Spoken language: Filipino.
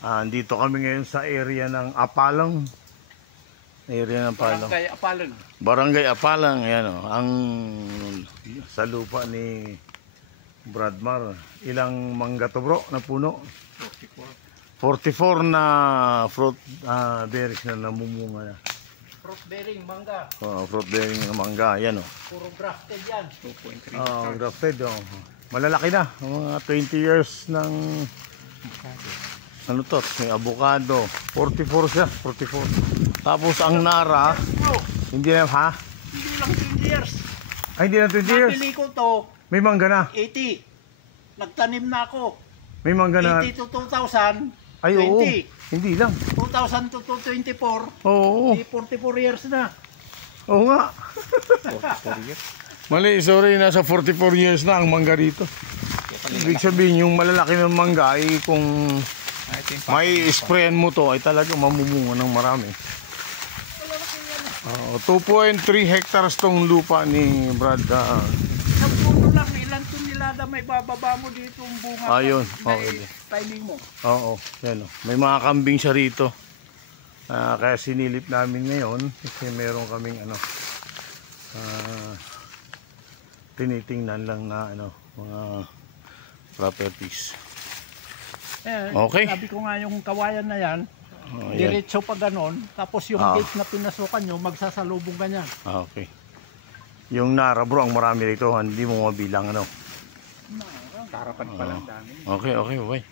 Andito kami ngayon sa area ng Apalang. Area ng Apalang. Barangay Apalang. Barangay Apalang, ayan o. Ang sa lupa ni Bradmar. Ilang mangga to bro na puno? 44 na fruit berries na namumunga na. Fruit bearing mangga. Fruit bearing na mangga, ayan o. Puro grafted yan. 2.3 grafted o. Malalaki na. Mga 20 years ng ano to, may avocado. 44 siya, 44. Tapos ang Nara, Bro, hindi na ha? hindi lang 20 years. Ay, hindi na 20 years. Napili ko to, May mangga na. 80. Nagtanim na ako. May mangga na. 80 to 2000. Ay, oo. 20. Hindi lang. 2000 to 24. Oo. 44 years na. Oo nga. 44 years. Mali, sorry. Nasa 44 years na ang mangga dito. Ibig sabihin, yung malalaki ng mangga ay kung may sprayan mo to ay talaga mamumunga ng marami. 2.3 hectares tong lupa ni Brad. Sa puno lang, ilan tonelada may bababa mo dito ang bunga. Ayun, May okay. timing mo. Oo, yan o. May mga kambing siya rito. Kaya sinilip namin ngayon kasi meron kaming ano, tinitingnan lang na ano, mga properties. Okay. Sabi ko nga yung kawayan na yan, Ayan. diretso pa ganon, tapos yung gate na pinasukan nyo, magsasalubong ganyan. Okay. Yung Nara bro, ang marami rito, hindi mo mabilang ano. Karapan pa lang dami. Okay, bye.